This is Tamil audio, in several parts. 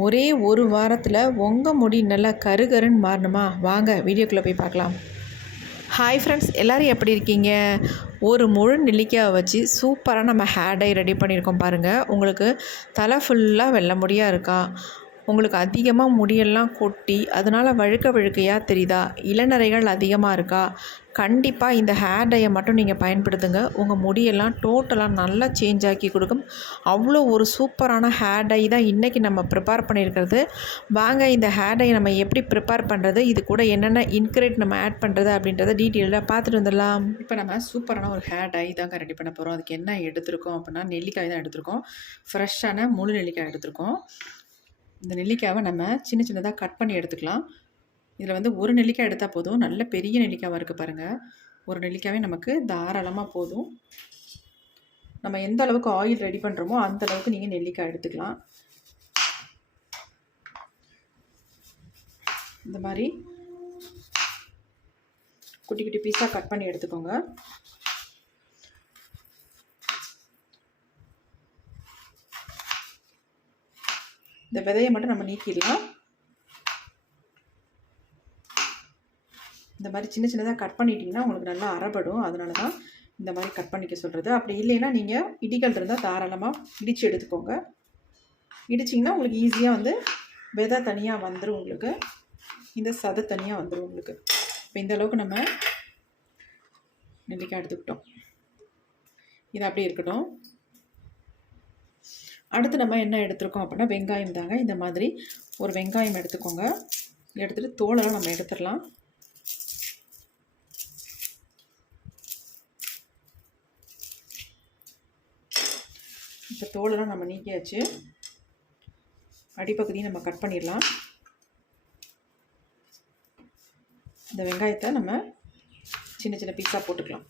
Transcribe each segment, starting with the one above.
ஒரே ஒரு வாரத்தில் உங்கள் முடி நல்லா கருகருன்னு மாறணுமா? வாங்க வீடியோக்குள்ளே போய் பார்க்கலாம். ஹாய் ஃப்ரெண்ட்ஸ் எல்லோரும் எப்படி இருக்கீங்க? ஒரு முழு நெல்லிக்காயை வச்சு சூப்பராக நம்ம ஹேர் டை ரெடி பண்ணியிருக்கோம் பாருங்கள் உங்களுக்கு தலை ஃபுல்லாக வெள்ளை முடியாக இருக்கா? உங்களுக்கு அதிகமாக முடியெல்லாம் கொட்டி அதனால் வழுக்க வழுக்கையாக தெரியுதா? இளநரைகள் அதிகமாக இருக்கா? கண்டிப்பாக இந்த ஹேர் டையை மட்டும் நீங்கள் பயன்படுத்துங்க. உங்கள் முடியெல்லாம் டோட்டலாக நல்லா சேஞ்ச் ஆக்கி கொடுக்கும். அவ்வளோ ஒரு சூப்பரான ஹேர் டை தான் இன்றைக்கி நம்ம ப்ரிப்பேர் பண்ணியிருக்கிறது. வாங்க இந்த ஹேர் டையை நம்ம எப்படி ப்ரிப்பேர் பண்ணுறது இது கூட என்னென்ன இன்க்ரீட் நம்ம ஆட் பண்ணுறது அப்படின்றத டீட்டெயிலாக பார்த்துட்டு வந்துடலாம். இப்போ நம்ம சூப்பரான ஒரு ஹேர் டை தாங்க ரெடி பண்ண போகிறோம் அதுக்கு என்ன எடுத்திருக்கோம் அப்படின்னா நெல்லிக்காய் தான் எடுத்திருக்கோம். ஃப்ரெஷ்ஷான முழு நெல்லிக்காய் எடுத்திருக்கோம். இந்த நெல்லிக்காவை நம்ம சின்ன சின்னதாக கட் பண்ணி எடுத்துக்கலாம். இதில் வந்து ஒரு நெல்லிக்காய் எடுத்தால் போதும். நல்ல பெரிய நெல்லிக்காவாக இருக்குது பாருங்கள் ஒரு நெல்லிக்காவே நமக்கு தாராளமாக போதும். நம்ம எந்த அளவுக்கு ஆயில் ரெடி பண்ணுறோமோ அந்த அளவுக்கு நீங்கள் நெல்லிக்காய் எடுத்துக்கலாம். இந்த மாதிரி குட்டி குட்டி பீஸாக கட் பண்ணி எடுத்துக்கோங்க. இந்த விதையை மட்டும் நம்ம நீக்கிடலாம். இந்த மாதிரி சின்ன சின்னதாக கட் பண்ணிட்டீங்கன்னா உங்களுக்கு நல்லா அறப்படும். அதனால தான் இந்த மாதிரி கட் பண்ணிக்க சொல்கிறது அப்படி இல்லைன்னா நீங்கள் இடிகள் இருந்தால் தாராளமாக இடித்து எடுத்துக்கோங்க. இடிச்சிங்கன்னா உங்களுக்கு ஈஸியாக வந்து விதை தனியாக வந்துடும் உங்களுக்கு. இந்த சதை தனியாக வந்துடும் உங்களுக்கு. இப்போ இந்த அளவுக்கு நம்ம நெல்லிக்காய் எடுத்துக்கிட்டோம். இது அப்படியே இருக்கட்டும். அடுத்து நம்ம என்ன எடுத்துருக்கோம் அப்படின்னா வெங்காயம் தாங்க. இந்த மாதிரி ஒரு வெங்காயம் எடுத்துக்கோங்க. எடுத்துகிட்டு தோலெல்லாம் நம்ம எடுத்துடலாம். இப்போ தோலெல்லாம் நம்ம நீக்கியாச்சு. அடிப்பகுதியை நம்ம கட் பண்ணிடலாம். இந்த வெங்காயத்தை நம்ம சின்ன சின்ன பீஸாக போட்டுக்கலாம்.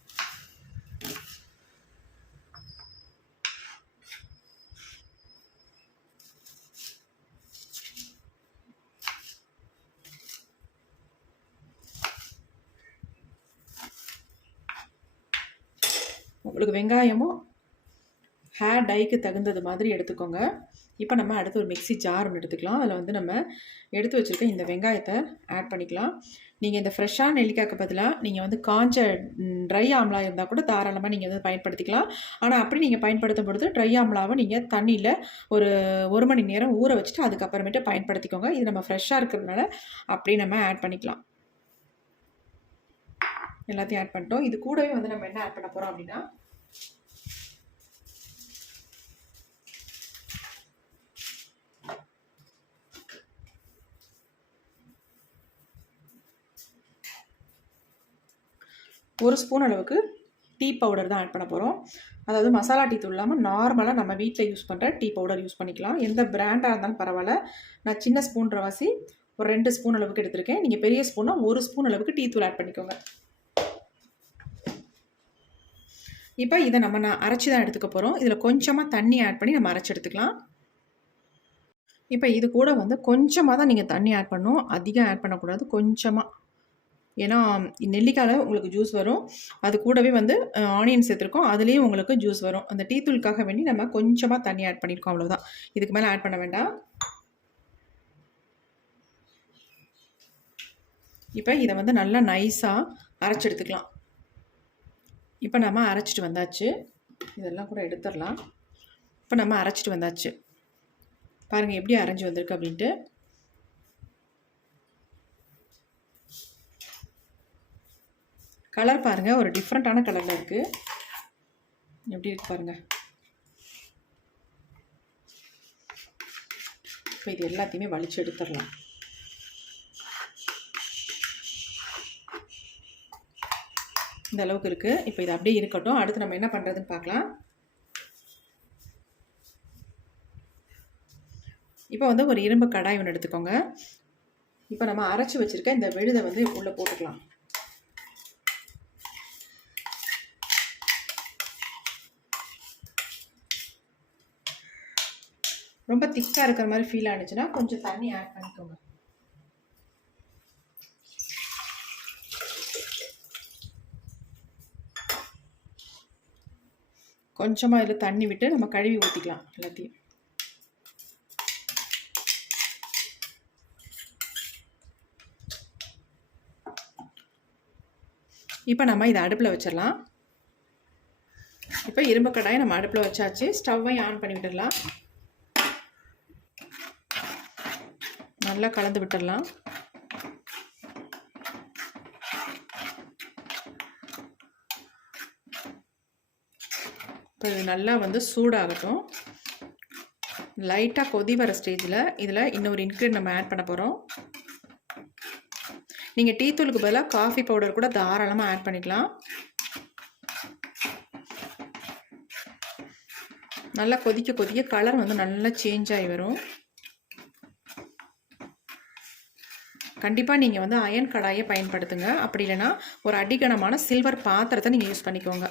உங்களுக்கு வெங்காயமும் ஹேர் டைக்கு தகுந்தது மாதிரி எடுத்துக்கோங்க. இப்போ நம்ம அடுத்து ஒரு மிக்ஸி ஜார் ஒன்று எடுத்துக்கலாம். அதில் வந்து நம்ம எடுத்து வச்சுருக்க இந்த வெங்காயத்தை ஆட் பண்ணிக்கலாம். நீங்கள் இந்த ஃப்ரெஷ்ஷான நெல்லிக்காய்க்கு பதிலாக நீங்கள் வந்து காஞ்ச ட்ரை ஆம்லா இருந்தால் கூட தாராளமாக நீங்கள் வந்து பயன்படுத்திக்கலாம். ஆனால் அப்படி நீங்கள் பயன்படுத்தும் பொழுது ட்ரை ஆம்லாவை நீங்கள் தண்ணியில் ஒரு ஒரு மணி நேரம் ஊற வச்சுட்டு அதுக்கப்புறமேட்டு பயன்படுத்திக்கோங்க. இது நம்ம ஃப்ரெஷ்ஷாக இருக்கிறதுனால அப்படியே நம்ம ஆட் பண்ணிக்கலாம். எல்லாத்தையும் ஆட் பண்ணிட்டோம். இது கூடவே வந்து நம்ம என்ன ஆட் பண்ண போகிறோம் அப்படின்னா ஒரு ஸ்பூன் அளவுக்கு டீ பவுடர் தான் ஆட் பண்ண போகிறோம் அதாவது மசாலா டீ தூள் இல்லாமல் நார்மலாக நம்ம வீட்டில் யூஸ் பண்ணுற டீ பவுடர் யூஸ் பண்ணிக்கலாம். எந்த பிராண்டாக இருந்தாலும் பரவாயில்ல. நான் சின்ன ஸ்பூன் ரவாசி ஒரு ரெண்டு ஸ்பூன் அளவுக்கு எடுத்திருக்கேன். நீங்கள் பெரிய ஸ்பூனாக ஒரு ஸ்பூன் அளவுக்கு டீ தூள் ஆட் பண்ணிக்கோங்க. இப்போ இதை நம்ம நான் அரைச்சி தான் எடுத்துக்க போகிறோம் இதில் கொஞ்சமாக தண்ணி ஆட் பண்ணி நம்ம அரைச்சி எடுத்துக்கலாம். இப்போ இது கூட வந்து கொஞ்சமாக தான் நீங்கள் தண்ணி ஆட் பண்ணணும். அதிகம் ஆட் பண்ணக்கூடாது. கொஞ்சமாக ஏன்னா நெல்லிக்காயில் உங்களுக்கு ஜூஸ் வரும். அது கூடவே வந்து ஆனியன் சேர்த்துருக்கோம். அதுலேயும் உங்களுக்கு ஜூஸ் வரும். அந்த டீ தூளுக்காக வேண்டி நம்ம கொஞ்சமாக தண்ணி ஆட் பண்ணியிருக்கோம் அவ்வளோதான் இதுக்கு மேலே ஆட் பண்ண வேண்டாம். இப்போ இதை வந்து நல்லா நைஸாக அரைச்சி எடுத்துக்கலாம். இப்போ நம்ம அரைச்சிட்டு வந்தாச்சு. இதெல்லாம் கூட எடுத்துடலாம். இப்போ நம்ம அரைச்சிட்டு வந்தாச்சு. பாருங்கள் எப்படி அரைஞ்சி வந்திருக்கு அப்படின்ட்டு. கலர் பாருங்கள் ஒரு டிஃப்ரெண்ட்டான கலரில் இருக்குது எப்படி இருக்கு பாருங்கள் இப்போ இது எல்லாத்தையுமே வலிச்சு எடுத்துடலாம். இந்த அளவுக்கு இருக்குது இப்போ இது அப்படியே இருக்கட்டும். அடுத்து நம்ம என்ன பண்ணுறதுன்னு பார்க்கலாம். இப்போ வந்து ஒரு இரும்பு கடாய் ஒன்று எடுத்துக்கோங்க. இப்போ நம்ம அரைச்சி வச்சுருக்க இந்த விழுதை வந்து உள்ளே போட்டுக்கலாம். ரொம்ப திக்காக இருக்கிற மாதிரி ஃபீல் ஆனிச்சுன்னா கொஞ்சம் தண்ணி ஆட் பண்ணிக்கோங்க. கொஞ்சமாக இதில் தண்ணி விட்டு நம்ம கழுவி ஊற்றிக்கலாம் எல்லாத்தையும். இப்போ நம்ம இதை அடுப்பில் வச்சிடலாம். இப்போ இரும்பு கடாயை நம்ம அடுப்பில் வச்சாச்சு. ஸ்டவ்வையும் ஆன் பண்ணி விட்டுடலாம். நல்லா கலந்து விட்டுடலாம். இப்போ இது நல்லா வந்து சூடாகட்டும். லைட்டாக கொதி வர ஸ்டேஜில் இதில் இன்னொரு இன்க்ரீட் நம்ம ஆட் பண்ண போகிறோம் நீங்கள் டீ தூளுக்கு பதிலாக காஃபி பவுடர் கூட தாராளமாக ஆட் பண்ணிக்கலாம். நல்லா கொதிக்க கொதிக்க கலர் வந்து நல்லா சேஞ்ச் ஆகி வரும். கண்டிப்பாக நீங்கள் வந்து அயன் கடாயை பயன்படுத்துங்க. அப்படி இல்லைன்னா ஒரு அடிகனமான சில்வர் பாத்திரத்தை நீங்கள் யூஸ் பண்ணிக்கோங்க.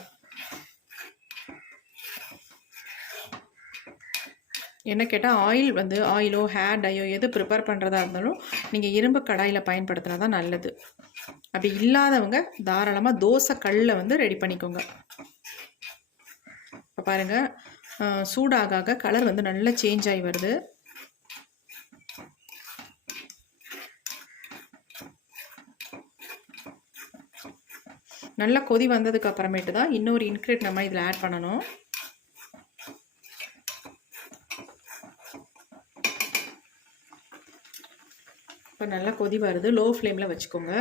என்ன கேட்டால் ஆயில் வந்து ஆயிலோ ஹேர் டையோ எது ப்ரிப்பேர் பண்ணுறதா இருந்தாலும் நீங்கள் இரும்பு கடாயில் பயன்படுத்தினா தான் நல்லது. அப்படி இல்லாதவங்க தாராளமாக தோசை கல்லில் வந்து ரெடி பண்ணிக்கோங்க. இப்போ பாருங்கள் சூடாக கலர் வந்து நல்லா சேஞ்ச் ஆகி வருது. நல்லா கொதி வந்ததுக்கு அப்புறமேட்டு தான் இன்னொரு இன்க்ரீட் நம்ம இதில் ஆட் பண்ணணும். இப்போ நல்லா கொதி வருது. லோ ஃப்ளேமில் வச்சுக்கோங்க.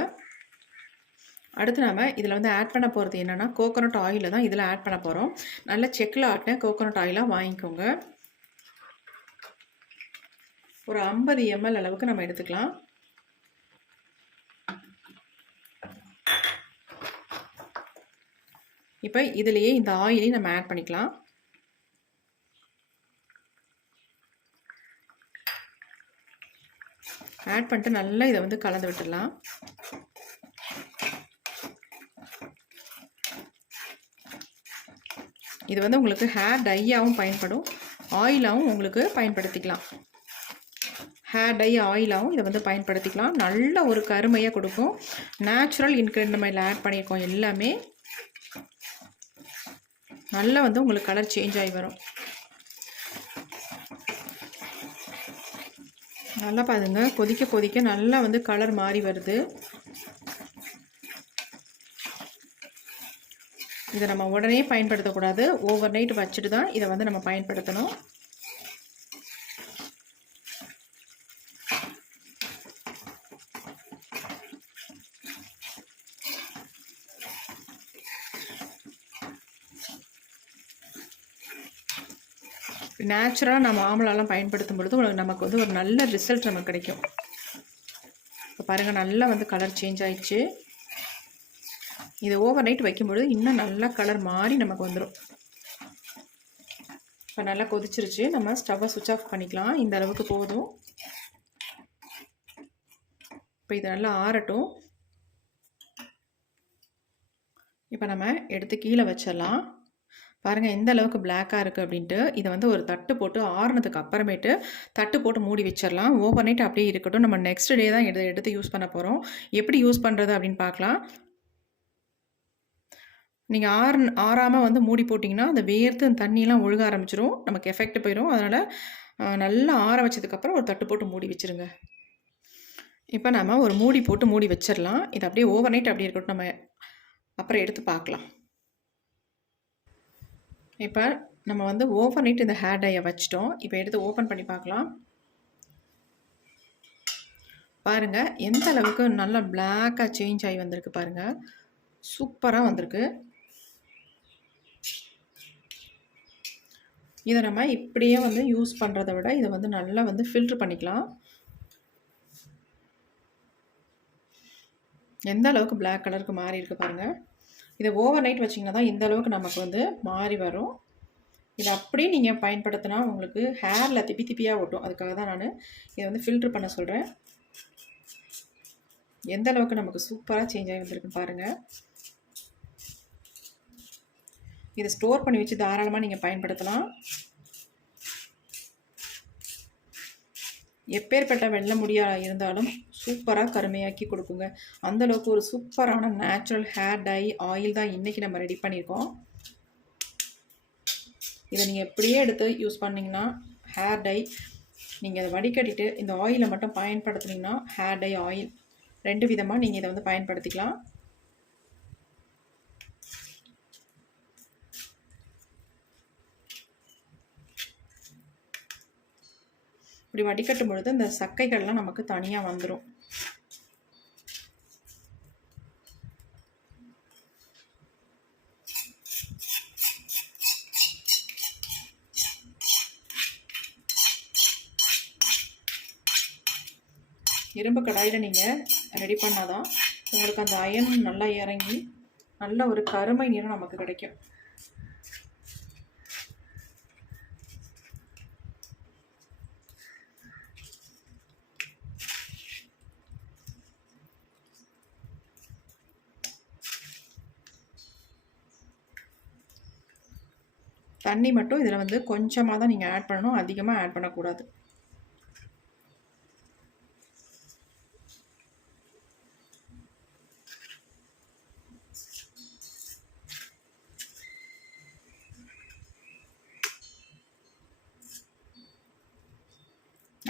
அடுத்து நம்ம இதில் வந்து ஆட் பண்ண போகிறது என்னென்னா கோகோனட் ஆயிலில் தான் இதில் ஆட் பண்ண போகிறோம் நல்ல செக்கில் ஆட்டின கோகோனட் ஆயிலாக வாங்கிக்கோங்க. ஒரு ஐம்பது எம்எல் அளவுக்கு நம்ம எடுத்துக்கலாம். இப்போ இதுலேயே இந்த ஆயிலையும் நம்ம ஆட் பண்ணிக்கலாம். ஆட் பண்ணிட்டு நல்லா இதை வந்து கலந்து விட்டுடலாம். இது வந்து உங்களுக்கு ஹேர் டையாகவும் பயன்படும். ஆயிலாகவும் உங்களுக்கு பயன்படுத்திக்கலாம். ஹேர் டை ஆயிலாகவும் இதை வந்து பயன்படுத்திக்கலாம். நல்ல ஒரு கருமையாக கொடுக்கும். நேச்சுரல் இன்க்ரீடியன்ட் நம்ம இதில் ஆட் பண்ணியிருக்கோம் எல்லாமே. நல்லா வந்து உங்களுக்கு கலர் சேஞ்ச் ஆகி வரும். நல்லா பாருங்க கொதிக்க கொதிக்க நல்லா வந்து கலர் மாறி வருது. இதை நம்ம உடனே பயன்படுத்தக்கூடாது. ஓவர் நைட் வச்சுட்டு தான் இதை வந்து நம்ம பயன்படுத்தணும். நேச்சுரலாக நம்ம ஆமலாலாம் பயன்படுத்தும் பொழுது நமக்கு வந்து ஒரு நல்ல ரிசல்ட் நமக்கு கிடைக்கும். இப்போ பாருங்கள் நல்லா வந்து கலர் சேஞ்ச் ஆயிடுச்சு. இதை ஓவர் நைட் வைக்கும்பொழுது இன்னும் நல்லா கலர் மாறி நமக்கு வந்துடும் இப்போ நல்லா கொதிச்சிருச்சு. நம்ம ஸ்டவ்வை சுவிச் ஆஃப் பண்ணிக்கலாம். இந்த அளவுக்கு போதும். இப்போ இதை நல்லா ஆறட்டும். இப்போ நம்ம எடுத்து கீழே வச்சிடலாம். பாருங்கள் எந்த அளவுக்கு பிளாக்காக இருக்குது அப்படின்ட்டு இதை வந்து ஒரு தட்டு போட்டு ஆறுனதுக்கு அப்புறமேட்டு தட்டு போட்டு மூடி வச்சிடலாம் ஓவர் நைட் அப்படியே இருக்கட்டும். நம்ம நெக்ஸ்ட் டே தான் எடுத்து எடுத்து யூஸ் பண்ண போகிறோம் எப்படி யூஸ் பண்ணுறது அப்படின்னு பார்க்கலாம். நீங்கள் ஆறு ஆறாமல் வந்து மூடி போட்டிங்கன்னா அந்த வேர்த்து அந்த தண்ணியெலாம் ஒழுக ஆரம்பிச்சிரும். நமக்கு எஃபெக்ட் போயிடும் அதனால் நல்லா ஆற வச்சதுக்கப்புறம் ஒரு தட்டு போட்டு மூடி வச்சுருங்க. இப்போ நம்ம ஒரு மூடி போட்டு மூடி வச்சிடலாம் இது அப்படியே ஓவர் நைட் அப்படியே இருக்கட்டும். நம்ம அப்புறம் எடுத்து பார்க்கலாம். இப்போ நம்ம வந்து ஓப்பன் பண்ணிட்டு இந்த ஹேர் டையை வச்சிட்டோம். இப்போ எடுத்து ஓப்பன் பண்ணி பார்க்கலாம். பாருங்கள் எந்த அளவுக்கு நல்லா பிளாக்காக சேஞ்ச் ஆகி வந்திருக்கு பாருங்கள் சூப்பராக வந்திருக்கு. இதை நம்ம இப்படியே வந்து யூஸ் பண்ணுறத விட இதை வந்து நல்லா வந்து ஃபில்ட்ரு பண்ணிக்கலாம். எந்த அளவுக்கு பிளாக் கலருக்கு மாறி இருக்கு பாருங்கள் இதை ஓவர் நைட் வச்சிங்கன்னா தான் இந்த அளவுக்கு நமக்கு வந்து மாறி வரும். இதை அப்படியே நீங்கள் பயன்படுத்தினா உங்களுக்கு ஹேரில் திப்பி திப்பியாக ஓட்டும் அதுக்காக தான் நான் இதை வந்து ஃபில்ட்ரு பண்ண சொல்கிறேன் எந்த அளவுக்கு நமக்கு சூப்பராக சேஞ்ச் ஆகி வந்திருக்குன்னு பாருங்கள் இதை ஸ்டோர் பண்ணி வச்சு தாராளமாக நீங்கள் பயன்படுத்தலாம். எப்பேற்பட்ட வெள்ள முடியாத இருந்தாலும் சூப்பராக கருமையாக்கி கொடுக்குங்க. அந்தளவுக்கு ஒரு சூப்பரான நேச்சுரல் ஹேர் டை ஆயில் தான் இன்றைக்கி நம்ம ரெடி பண்ணியிருக்கோம். இதை நீங்கள் எப்படியே எடுத்து யூஸ் பண்ணிங்கன்னா ஹேர் டை நீங்கள் அதை வடிகட்டிட்டு இந்த ஆயிலை மட்டும் பயன்படுத்துனீங்கன்னா ஹேர் டை ஆயில் ரெண்டு விதமாக நீங்கள் இதை வந்து பயன்படுத்திக்கலாம். இப்படி வடிகட்டும் பொழுது இந்த சக்கைகள்லாம் நமக்கு தனியாக வந்துடும் இரும்பு கடாயில் நீங்கள் ரெடி பண்ணால் தான் உங்களுக்கு அந்த அயன் நல்லா இறங்கி நல்ல ஒரு கருமை நிறம் நமக்கு கிடைக்கும். தண்ணி மட்டும் இதில் வந்து கொஞ்சமாக தான் நீங்கள் ஆட் பண்ணணும் அதிகமாக ஆட் பண்ணக்கூடாது.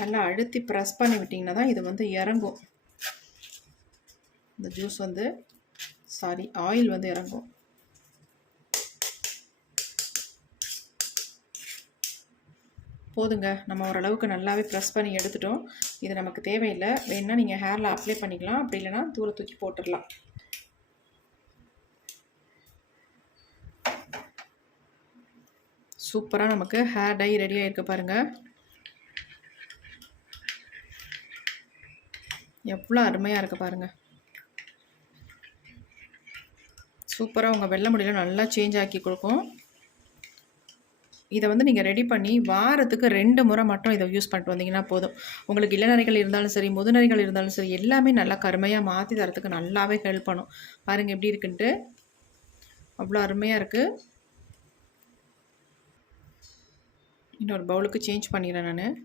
நல்லா அழுத்தி ப்ரெஸ் பண்ணி விட்டிங்கன்னா தான் இது வந்து இறங்கும். இந்த ஜூஸ் வந்து சாரி ஆயில் வந்து இறங்கும். போதுங்க. நம்ம ஓரளவுக்கு நல்லாவே ப்ரெஸ் பண்ணி எடுத்துட்டோம். இது நமக்கு தேவையில்லை. வேணுன்னா நீங்கள் ஹேரில் அப்ளை பண்ணிக்கலாம். அப்படி இல்லைன்னா தூர தூக்கி போட்டுடலாம் சூப்பராக நமக்கு ஹேர் டை ரெடி ஆகிருக்கு பாருங்கள் எவ்வளோ அருமையாக இருக்குது பாருங்கள் சூப்பராக உங்கள் வெள்ளை முடியல நல்லா சேஞ்ச் ஆக்கி கொடுக்கும். இதை வந்து நீங்கள் ரெடி பண்ணி வாரத்துக்கு ரெண்டு முறை மட்டும் இதை யூஸ் பண்ணிட்டு வந்தீங்கன்னா போதும். உங்களுக்கு இளநறைகள் இருந்தாலும் சரி முதுநறைகள் இருந்தாலும் சரி எல்லாமே நல்லா கருமையாக மாற்றி தரத்துக்கு நல்லாவே ஹெல்ப் பண்ணும். பாருங்கள் எப்படி இருக்குன்ட்டு. அவ்வளோ அருமையாக இருக்குது இன்னொரு பவுலுக்கு சேஞ்ச் பண்ணிடுறேன் நான்.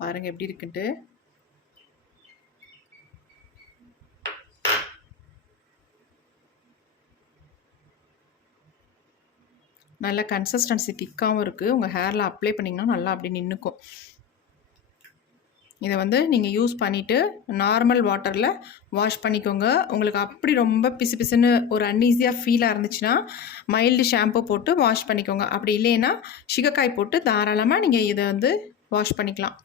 பாருங்கள் எப்படி இருக்குன்ட்டு. நல்ல கன்சிஸ்டன்சி திக்காகவும் இருக்குது உங்கள் ஹேரில் அப்ளை பண்ணிங்கன்னா நல்லா அப்படி நின்றுக்கும் இதை வந்து நீங்கள் யூஸ் பண்ணிவிட்டு நார்மல் வாட்டரில் வாஷ் பண்ணிக்கோங்க. உங்களுக்கு அப்படி ரொம்ப பிசு பிசுன்னு ஒரு அன்ஈஸியாக ஃபீலாக இருந்துச்சுன்னா மைல்டு ஷாம்பு போட்டு வாஷ் பண்ணிக்கோங்க. அப்படி இல்லைன்னா சிகக்காய் போட்டு தாராளமாக நீங்கள் இதை வந்து வாஷ் பண்ணிக்கலாம்.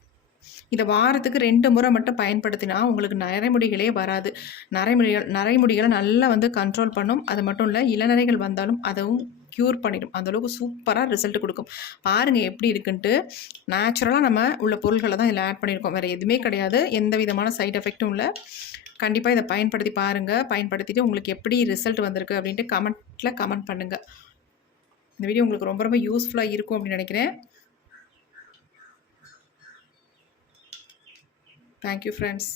இதை வாரத்துக்கு ரெண்டு முறை மட்டும் பயன்படுத்தினா உங்களுக்கு நரைமுடிகளே வராது. நரைமுடிகள் நரைமுடிகளை நல்லா வந்து கண்ட்ரோல் பண்ணும். அது மட்டும் இல்லை இளநரைகள் வந்தாலும் அதுவும் க்யூர் பண்ணிடும். அந்தளவுக்கு சூப்பராக ரிசல்ட் கொடுக்கும். பாருங்கள் எப்படி இருக்குன்ட்டு. நேச்சுரலாக நம்ம உள்ள பொருள்களை தான் இதில் ஆட் பண்ணியிருக்கோம் வேறு எதுவுமே கிடையாது. எந்த விதமான சைட் எஃபெக்ட்டும் இல்லை. கண்டிப்பாக இதை பயன்படுத்தி பாருங்கள் பயன்படுத்திட்டு உங்களுக்கு எப்படி ரிசல்ட் வந்திருக்கு அப்படின்ட்டு கமெண்ட்டில் கமெண்ட் பண்ணுங்கள் இந்த வீடியோ உங்களுக்கு ரொம்ப ரொம்ப யூஸ்ஃபுல்லாக இருக்கும் அப்படின்னு நினைக்கிறேன். Thank you friends